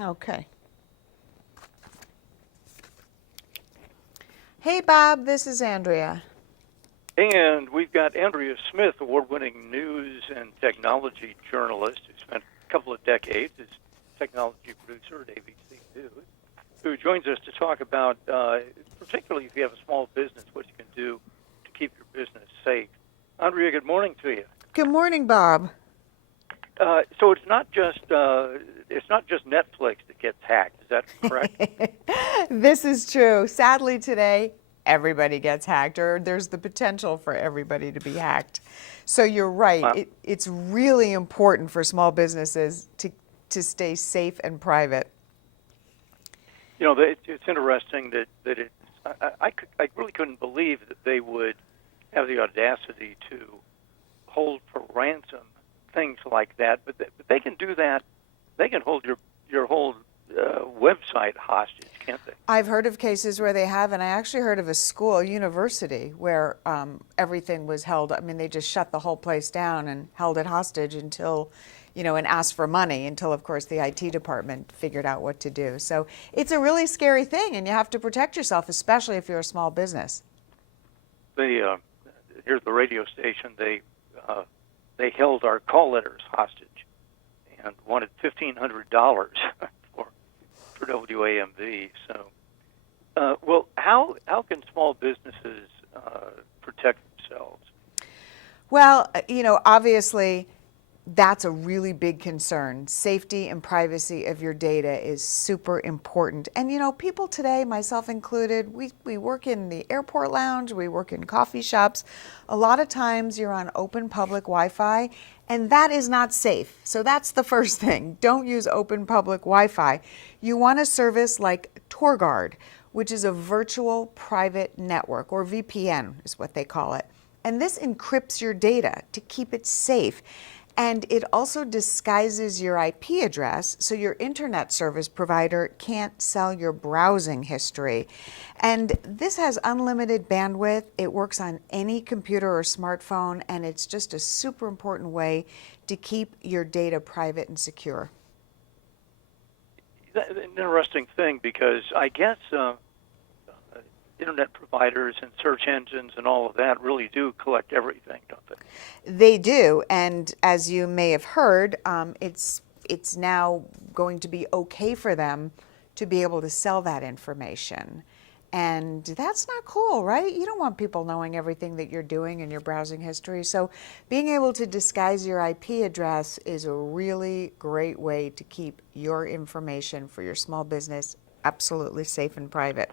Okay. Hey, Bob, this is Andrea. And we've got Andrea Smith, award-winning news and technology journalist who spent a couple of decades as technology producer at ABC News, who joins us to talk about, particularly if you have a small business, what you can do to keep your business safe. Andrea, good morning to you. Good morning, Bob. So it's not just Netflix that gets hacked. Is that correct? This is true. Sadly, today, everybody gets hacked, or there's the potential for everybody to be hacked. So you're right. It's really important for small businesses to stay safe and private. You know, it's interesting that it's. I really couldn't believe that they would have the audacity to hold for ransom things like that, but they can do that. They can hold your whole website hostage, can't they? I've heard of cases where they have, and I actually heard of a school, a university, where everything was held. I mean, they just shut the whole place down and held it hostage until, and asked for money until, of course, the IT department figured out what to do. So it's a really scary thing, and you have to protect yourself, especially if you're a small business. Here's the radio station. They held our call letters hostage and wanted $1,500 for WAMV. So, well, how can small businesses protect themselves? Well, obviously, that's a really big concern. Safety and privacy of your data is super important. And, people today, myself included, we work in the airport lounge, we work in coffee shops. A lot of times you're on open public Wi-Fi, and that is not safe. So that's the first thing. Don't use open public Wi-Fi. You want a service like TourGuard, which is a virtual private network, or VPN is what they call it. And this encrypts your data to keep it safe. And it also disguises your IP address so your internet service provider can't sell your browsing history. And this has unlimited bandwidth. It works on any computer or smartphone, and it's just a super important way to keep your data private and secure. That's an interesting thing, because I guess internet providers and search engines and all of that really do collect everything, don't they? They do, and as you may have heard, it's now going to be okay for them to be able to sell that information. And that's not cool, right? You don't want people knowing everything that you're doing in your browsing history. So being able to disguise your IP address is a really great way to keep your information for your small business absolutely safe and private.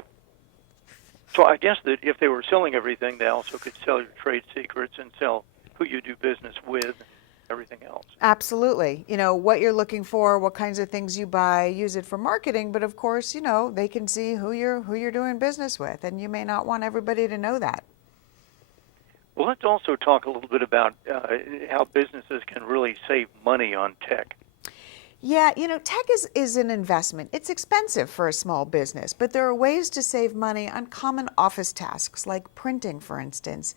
So I guess that if they were selling everything, they also could sell your trade secrets and sell who you do business with and everything else. Absolutely. What you're looking for, what kinds of things you buy, use it for marketing, but of course, they can see who you're doing business with, and you may not want everybody to know that. Well, let's also talk a little bit about how businesses can really save money on tech. Yeah, tech is an investment. It's expensive for a small business, but there are ways to save money on common office tasks like printing, for instance.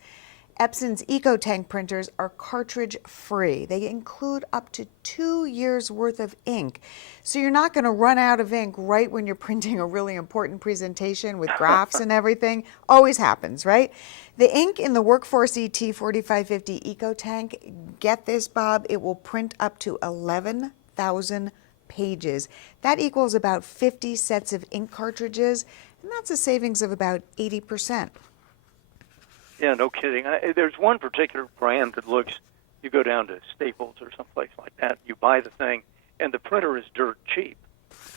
Epson's EcoTank printers are cartridge free. They include up to 2 years worth of ink. So you're not going to run out of ink right when you're printing a really important presentation with graphs and everything. Always happens, right? The ink in the Workforce ET 4550 EcoTank, get this, Bob, it will print up to 11,000 pages. That equals about 50 sets of ink cartridges, and that's a savings of about 80%. Yeah, no kidding. There's one particular brand that you go down to Staples or someplace like that, you buy the thing, and the printer is dirt cheap.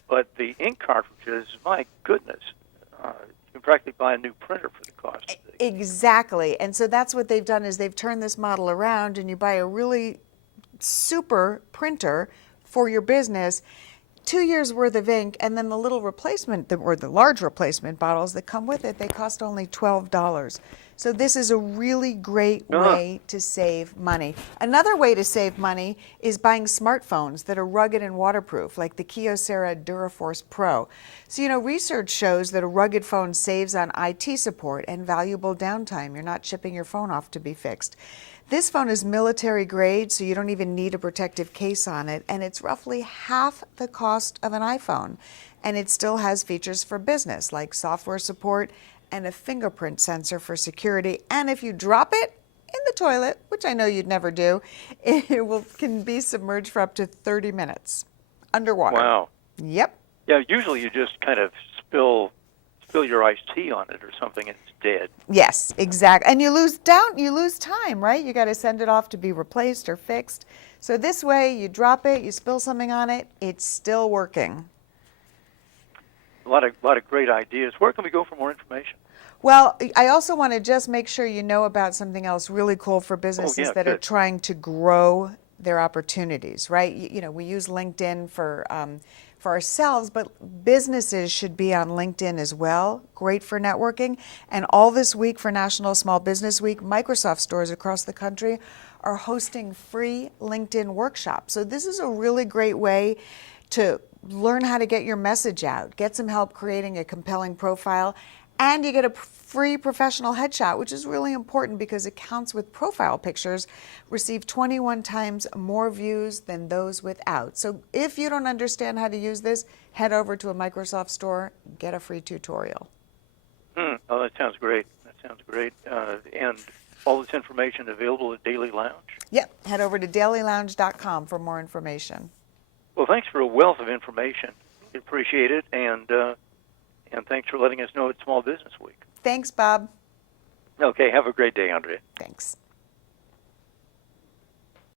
But the ink cartridges, my goodness, you can practically buy a new printer for the cost. Exactly. And so that's what they've done, is they've turned this model around, and you buy a really super printer for your business, 2 years worth of ink, and then the little replacement, or the large replacement bottles that come with it, they cost only $12. So this is a really great way to save money. Another way to save money is buying smartphones that are rugged and waterproof, like the Kyocera DuraForce Pro. So, research shows that a rugged phone saves on IT support and valuable downtime. You're not shipping your phone off to be fixed. This phone is military grade, so you don't even need a protective case on it, and it's roughly half the cost of an iPhone. And it still has features for business, like software support and a fingerprint sensor for security. And if you drop it in the toilet, which I know you'd never do, can be submerged for up to 30 minutes underwater. Wow. Yep. Yeah, usually you just kind of spill your iced tea on it or something and it's dead. Yes, exactly. And you lose time, right? You got to send it off to be replaced or fixed. So this way, you drop it, you spill something on it, it's still working. A lot of great ideas. Where can we go for more information? Well, I also want to just make sure you know about something else really cool for businesses that are trying to grow their opportunities, right? We use LinkedIn for ourselves, but businesses should be on LinkedIn as well. Great for networking. And all this week for National Small Business Week, Microsoft stores across the country are hosting free LinkedIn workshops. So this is a really great way to learn how to get your message out, get some help creating a compelling profile, and you get a free professional headshot, which is really important because accounts with profile pictures receive 21 times more views than those without. So if you don't understand how to use this, head over to a Microsoft store, get a free tutorial. Oh, that sounds great. And all this information available at Daily Lounge? Yep, head over to dailylounge.com for more information. Well, thanks for a wealth of information. We appreciate it, and thanks for letting us know it's Small Business Week. Thanks, Bob. Okay, have a great day, Andrea. Thanks.